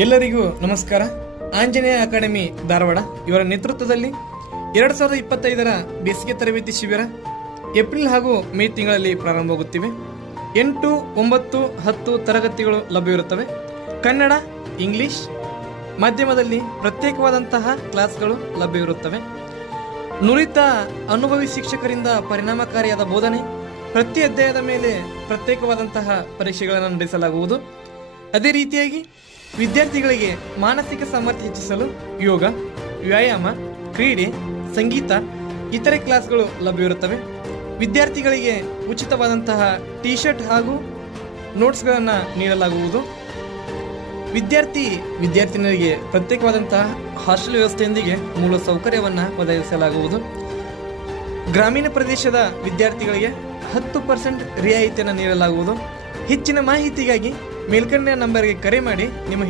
ಎಲ್ಲರಿಗೂ ನಮಸ್ಕಾರ. ಆಂಜನೇಯ ಅಕಾಡೆಮಿ ಧಾರವಾಡ ಇವರ ನೇತೃತ್ವದಲ್ಲಿ 2025ರ ಬೇಸಿಗೆ ತರಬೇತಿ ಶಿಬಿರ ಏಪ್ರಿಲ್ ಹಾಗೂ ಮೇ ತಿಂಗಳಲ್ಲಿ ಪ್ರಾರಂಭವಾಗುತ್ತಿವೆ. 8, 9, 10 ತರಗತಿಗಳು ಲಭ್ಯವಿರುತ್ತವೆ. ಕನ್ನಡ, ಇಂಗ್ಲಿಷ್ ಮಾಧ್ಯಮದಲ್ಲಿ ಪ್ರತ್ಯೇಕವಾದಂತಹ ಕ್ಲಾಸ್ಗಳು ಲಭ್ಯವಿರುತ್ತವೆ. ನುರಿತ ಅನುಭವಿ ಶಿಕ್ಷಕರಿಂದ ಪರಿಣಾಮಕಾರಿಯಾದ ಬೋಧನೆ, ಪ್ರತಿ ಅಧ್ಯಾಯದ ಮೇಲೆ ಪ್ರತ್ಯೇಕವಾದಂತಹ ಪರೀಕ್ಷೆಗಳನ್ನು ನಡೆಸಲಾಗುವುದು. ಅದೇ ರೀತಿಯಾಗಿ ವಿದ್ಯಾರ್ಥಿಗಳಿಗೆ ಮಾನಸಿಕ ಸಾಮರ್ಥ್ಯ ಹೆಚ್ಚಿಸಲು ಯೋಗ, ವ್ಯಾಯಾಮ, ಕ್ರೀಡೆ, ಸಂಗೀತ ಇತರೆ ಕ್ಲಾಸ್ಗಳು ಲಭ್ಯವಿರುತ್ತವೆ. ವಿದ್ಯಾರ್ಥಿಗಳಿಗೆ ಉಚಿತವಾದಂತಹ ಟಿ ಶರ್ಟ್ ಹಾಗೂ ನೋಟ್ಸ್ಗಳನ್ನು ನೀಡಲಾಗುವುದು. ವಿದ್ಯಾರ್ಥಿನಿಯರಿಗೆ ಪ್ರತ್ಯೇಕವಾದಂತಹ ಹಾಸ್ಟೆಲ್ ವ್ಯವಸ್ಥೆಯೊಂದಿಗೆ ಮೂಲ ಸೌಕರ್ಯವನ್ನು ಒದಗಿಸಲಾಗುವುದು. ಗ್ರಾಮೀಣ ಪ್ರದೇಶದ ವಿದ್ಯಾರ್ಥಿಗಳಿಗೆ 10% ರಿಯಾಯಿತಿಯನ್ನು ನೀಡಲಾಗುವುದು. ಹೆಚ್ಚಿನ ಮಾಹಿತಿಗಾಗಿ ಮೇಲ್ಕಂಡ ನಂಬರ್ಗೆ ಕರೆ ಮಾಡಿ ನಿಮ್ಮ